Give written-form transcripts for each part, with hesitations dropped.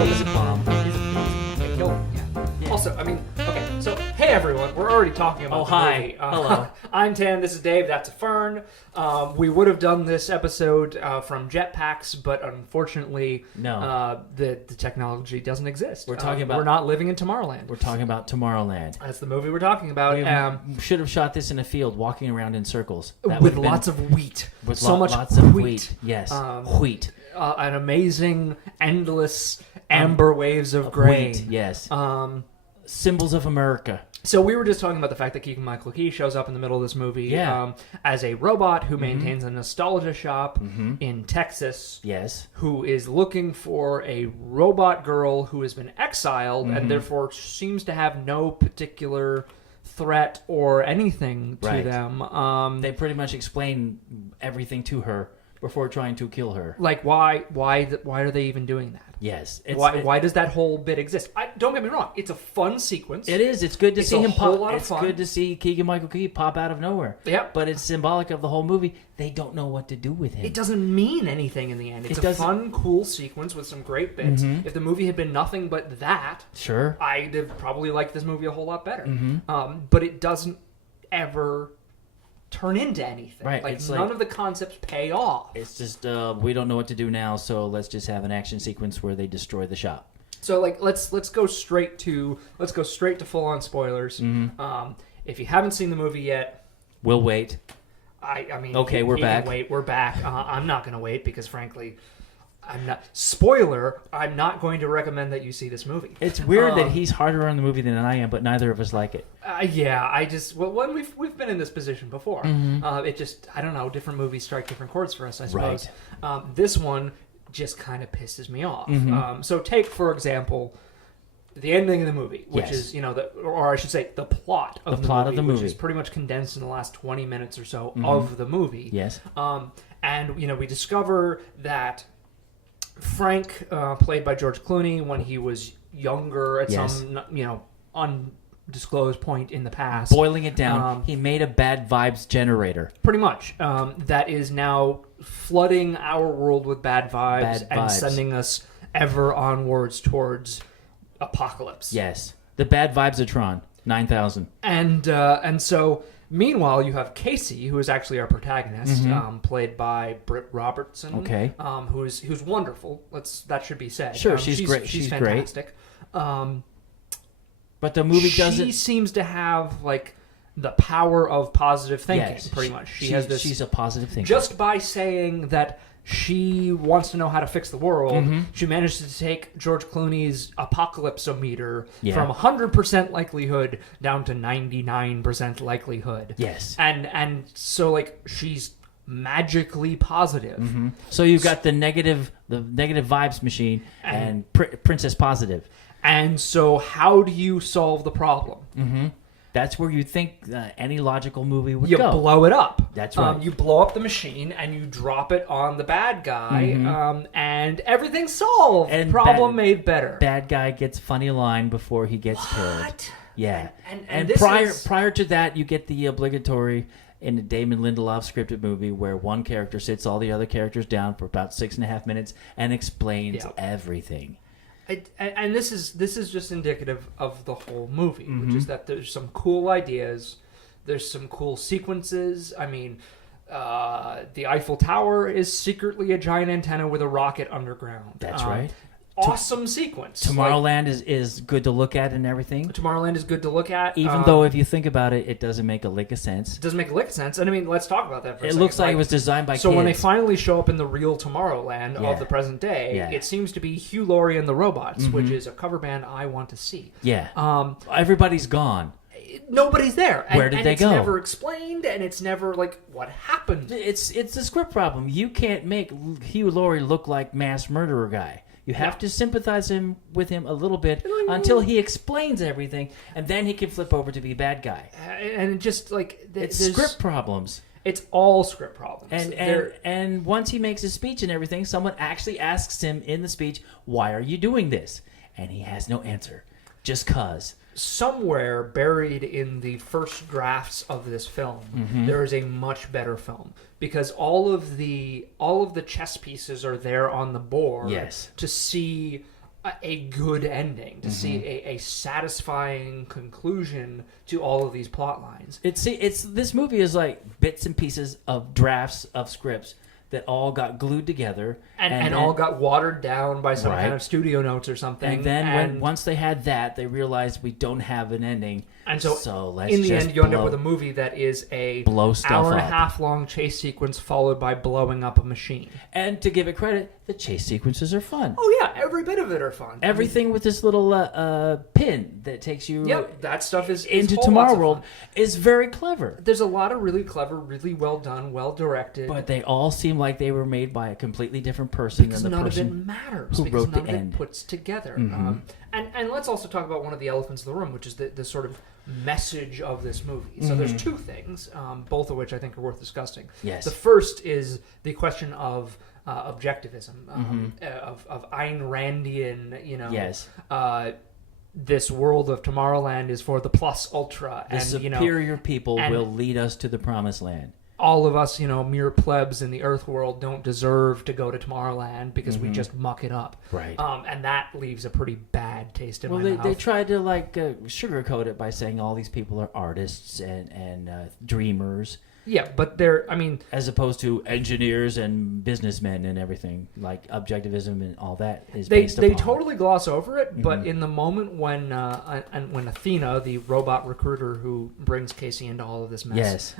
killed He's a him. bomb. They killed him. Yeah. Also, I mean, okay. So, hey everyone, we're already talking about. Oh, the hi. movie. Hello. I'm Tan. This is Dave. That's a Fern. We would have done this episode from jetpacks, but unfortunately, No. the technology doesn't exist. We're talking about- We're not living in Tomorrowland. We're talking about Tomorrowland. That's the movie we're talking about. We should have shot this in a field, walking around in circles. That With would have lots of wheat. with so much lots of wheat. wheat. Yes, wheat. An amazing, endless amber waves of grain. Wheat. Yes. Symbols of America. So we were just talking about the fact that Keegan-Michael Key shows up in the middle of this movie Yeah. as a robot who maintains a nostalgia shop in Texas. Yes. Who is looking for a robot girl who has been exiled and therefore seems to have no particular threat or anything to Right. them. They pretty much explain everything to her before trying to kill her. Like why are they even doing that? Yes. Why does that whole bit exist? Don't get me wrong. It's a fun sequence. It is. It's good to see him whole pop. lot of It's fun. good to see Keegan-Michael Key pop out of nowhere. Yep. But it's symbolic of the whole movie. They don't know what to do with him. It doesn't mean anything in the end. It's It a doesn't- fun, cool sequence with some great bits. If the movie had been nothing but that, Sure. I'd have probably liked this movie a whole lot better. But it doesn't ever turn into anything. Right, Like it's none like- of the concepts pay off. It's just we don't know what to do now, so let's just have an action sequence where they destroy the shop. So like let's go straight to full on spoilers. If you haven't seen the movie yet, We'll wait. I mean, Okay, we're he can back. Wait, we're back. I'm not going to wait because, frankly, I'm not. Spoiler: I'm not going to recommend that you see this movie. It's weird that he's harder on the movie than I am, but neither of us like it. Yeah, I just when we've been in this position before. It just I don't know. Different movies strike different chords for us, I suppose. This one just kind of pisses me off. So take for example. The ending of the movie, which Yes. is, or I should say, the plot of the movie, which is pretty much condensed in the last 20 minutes or so of the movie. Yes. And, we discover that Frank, played by George Clooney, when he was younger at Yes. some, undisclosed point in the past. Boiling it down, he made a bad vibes generator. Pretty much. That is now flooding our world with bad vibes and sending us ever onwards towards apocalypse. Yes. The bad vibes of Tron. 9,000. And so, meanwhile, you have Casey, who is actually our protagonist, played by Britt Robertson. Okay. Who's wonderful. That should be said. Sure, she's great. She's She's fantastic. But the movie doesn't... She seems to have like the power of positive thinking. Yes, pretty much. She has this. She's a positive thinker. Just by saying that she wants to know how to fix the world, she managed to take George Clooney's apocalypsometer from 100% likelihood down to 99% likelihood. Yes. And so like she's magically positive. So you've got the negative vibes machine and Princess Positive. And so how do you solve the problem? That's where you think any logical movie would You go. blow it up. That's right. You blow up the machine and you drop it on the bad guy, and everything's solved. And Problem made better. Bad guy gets funny line before he gets killed. Yeah. And prior to that, you get the obligatory in the Damon Lindelof scripted movie where one character sits all the other characters down for about 6.5 minutes and explains everything. And this is just indicative of the whole movie, which is that there's some cool ideas, there's some cool sequences. I mean, the Eiffel Tower is secretly a giant antenna with a rocket underground. That's right. Awesome sequence. Tomorrowland is good to look at and everything. Tomorrowland is good to look at. Even though if you think about it, it doesn't make a lick of sense. It doesn't make a lick of sense. And I mean, let's talk about that for a second. It looks like it was designed by kids. So when they finally show up in the real Tomorrowland of the present day, it seems to be Hugh Laurie and the Robots, which is a cover band I want to see. Yeah. Everybody's gone. Nobody's there. Where did they go? It's never explained, and it's never like what happened. It's a script problem. You can't make Hugh Laurie look like mass murderer guy. You have to sympathize with him a little bit until he explains everything, and then he can flip over to be bad guy. And just like it's script problems. It's all script problems. And once he makes his speech and everything, someone actually asks him in the speech, "Why are you doing this?" And he has no answer, just 'cause. Somewhere buried in the first drafts of this film, there is a much better film because all of the chess pieces are there on the board to see a good ending, to see a satisfying conclusion to all of these plot lines. It's this movie is like bits and pieces of drafts of scripts that all got glued together And then, all got watered down by some Right. kind of studio notes or something. And then once they had that, they realized we don't have an ending. And so let's in the just end, you end up with a movie that is a blow stuff hour and a up. half long chase sequence followed by blowing up a machine. And to give it credit, the chase sequences are fun. Oh yeah, every bit of it are fun. Everything with this little pin that takes you Yep, that stuff is into whole lots of Tomorrowland fun. is very clever. There's a lot of really clever, really well done, well directed. But they all seem like they were made by a completely different person because than the none of it person matters. who Because wrote the none of end. it puts together. And let's also talk about one of the elephants in the room, which is the sort of message of this movie. So there's two things, both of which I think are worth discussing. Yes. The first is the question of objectivism, of Ayn Randian, Yes. This world of Tomorrowland is for the plus ultra, The and superior people and- will lead us to the promised land. all of us, mere plebs in the Earth world don't deserve to go to Tomorrowland because we just muck it up. Right. And that leaves a pretty bad taste in my mouth. They tried to sugarcoat it by saying all these people are artists and dreamers, Yeah, but they're, as opposed to engineers and businessmen and everything. Like objectivism and all that is they based upon. totally gloss over it, but in the moment when Athena, the robot recruiter who brings Casey into all of this mess, Yes.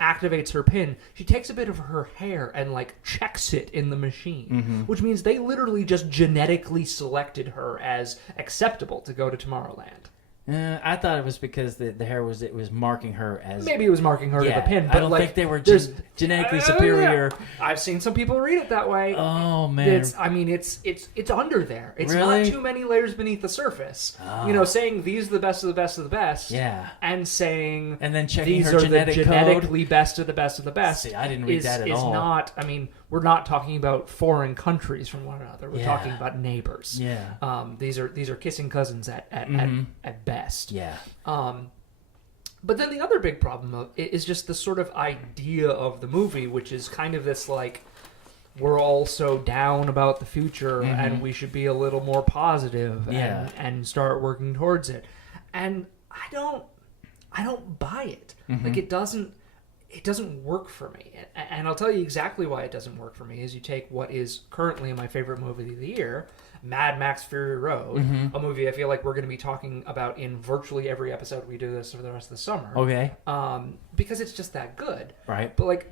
activates her pin, she takes a bit of her hair and checks it in the machine, which means they literally just genetically selected her as acceptable to go to Tomorrowland. I thought it was because the hair was marking her as. Maybe it was marking her to the pin, but I don't think they were there's genetically superior. I've seen some people read it that way. Oh man! It's under there. It's Really? not too many layers beneath the surface. Oh. Saying these are the best of the best of the best. Yeah. And saying And then checking these her are genetic the genetically best of the best of the best. See, I didn't read that at is all. not. We're not talking about foreign countries from one another. We're Yeah. talking about neighbors. Yeah. These are kissing cousins at best. Yeah. But then the other big problem is just the sort of idea of the movie, which is kind of this we're all so down about the future and we should be a little more positive and start working towards it. And I don't buy it. It doesn't work for me. And I'll tell you exactly why it doesn't work for me. Is you take what is currently my favorite movie of the year, Mad Max Fury Road, a movie I feel like we're going to be talking about in virtually every episode we do this for the rest of the summer. Okay. Because it's just that good. Right. But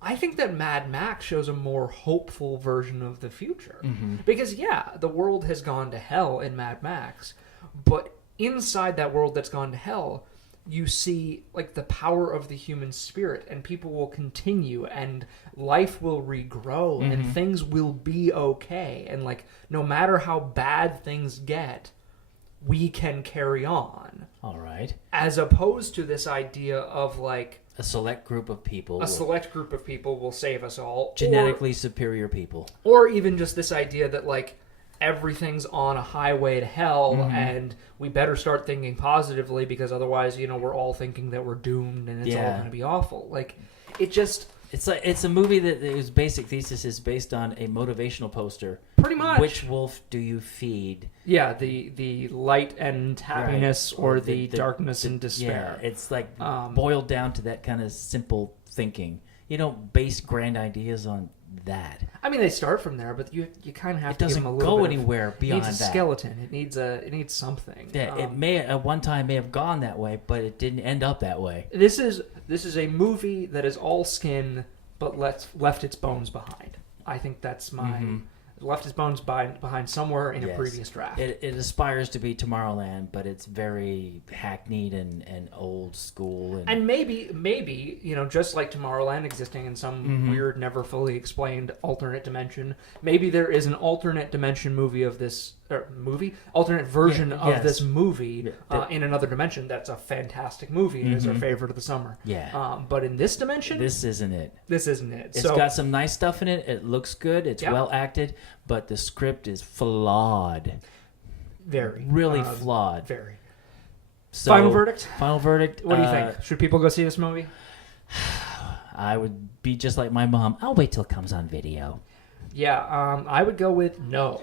I think that Mad Max shows a more hopeful version of the future. Because the world has gone to hell in Mad Max, but inside that world that's gone to hell, you see the power of the human spirit, and people will continue, and life will regrow, and things will be okay, and no matter how bad things get, we can carry on. All right. As opposed to this idea of a select group of people. a select group of people will save us all, genetically superior people. or even just this idea that everything's on a highway to hell, and we better start thinking positively because otherwise, we're all thinking that we're doomed and it's all going to be awful. It just... It's a movie that its basic thesis is based on a motivational poster. Pretty much. Which wolf do you feed? Yeah, the light and happiness, Right. or the darkness and despair. Yeah, it's boiled down to that kind of simple thinking. You don't base grand ideas on that. They start from there, but you kind of have It to give doesn't them a little go bit anywhere beyond It needs a that. skeleton. It needs something. Yeah, it may at one time may have gone that way, but it didn't end up that way. This is a movie that is all skin, but left its bones behind. I think that's my... Left its bones behind somewhere in a previous draft. It aspires to be Tomorrowland, but it's very hackneyed and old school. And maybe just like Tomorrowland existing in some weird, never fully explained alternate dimension, maybe there is an alternate dimension movie of this alternate version of this movie in another dimension. That's a fantastic movie. It is our favorite of the summer. Yeah. But in this dimension, this isn't it. It's got some nice stuff in it. It looks good. It's well acted, but the script is flawed. Very. Really flawed. Very. So, Final verdict? Final verdict. What do you think? Should people go see this movie? I would be just like my mom. I'll wait till it comes on video. I would go with no.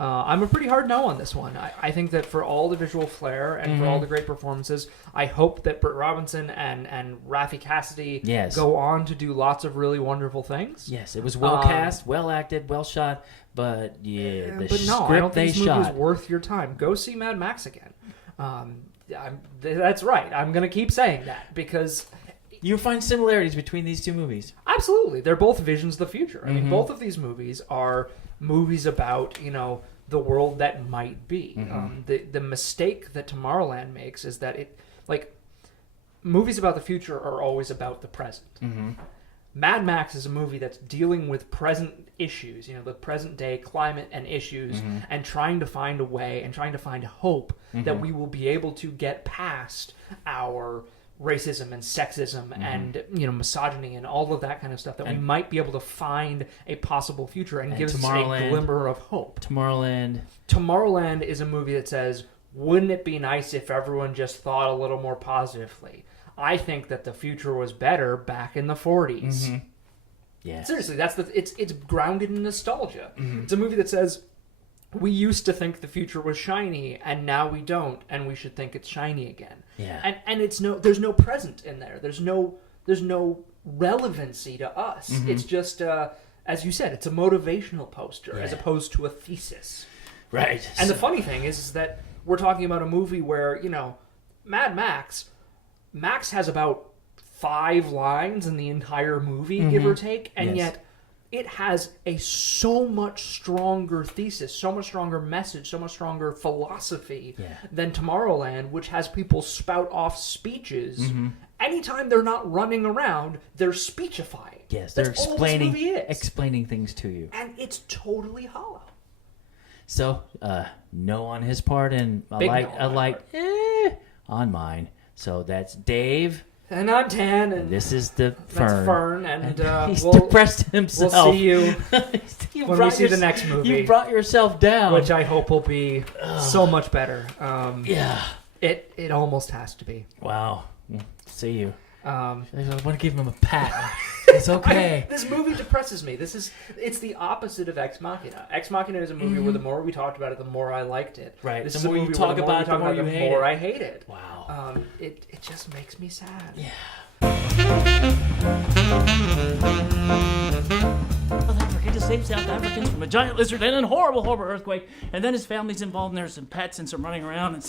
I'm a pretty hard no on this one. I think that for all the visual flair and for all the great performances, I hope that Britt Robinson and Raffi Cassidy go on to do lots of really wonderful things. Yes, it was well cast, well acted, well shot, but the but no, script I don't think they this movie shot is worth your time. Go see Mad Max again. That's right. I'm going to keep saying that because you find similarities between these two movies. Absolutely. They're both visions of the future. I mean, both of these movies are movies about, the world that might be. The mistake that Tomorrowland makes is that movies about the future are always about the present. Mad Max is a movie that's dealing with present issues, the present day climate and issues, and trying to find a way and trying to find hope that we will be able to get past our racism and sexism and misogyny and all of that kind of stuff, that we might be able to find a possible future and gives us a glimmer of hope. Tomorrowland is a movie that says, wouldn't it be nice if everyone just thought a little more positively? I think that the future was better back in the 40s. Yeah. Seriously, it's grounded in nostalgia. It's a movie that says, we used to think the future was shiny, and now we don't, and we should think it's shiny again. Yeah. And there's no present in there. There's no relevancy to us. It's just, as you said, it's a motivational poster as opposed to a thesis. Right. And the funny thing is that we're talking about a movie where, Mad Max has about 5 lines in the entire movie, give or take, and yet it has a so much stronger thesis, so much stronger message, so much stronger philosophy than Tomorrowland, which has people spout off speeches. Anytime they're not running around, they're speechifying. Yes, That's they're explaining all this movie is. explaining things to you. And it's totally hollow. So, no on his part, and Big a no light on mine. So that's Dave. And I'm Tan, and this is the Fern. That's Fern, and he's depressed himself. We'll see you when we see the next movie. You brought yourself down, which I hope will be so much better. It almost has to be. Wow. See you. I want to give him a pat. It's okay. This movie depresses me. It's the opposite of Ex Machina. Ex Machina is a movie where the more we talked about it, the more I liked it. Right. This the is a more movie you talk where about it, the more you hate it. I hate it. Wow. It just makes me sad. Yeah. South Africa to save South Africans from a giant lizard and a horrible, horrible earthquake. And then his family's involved, and there's some pets and some running around. And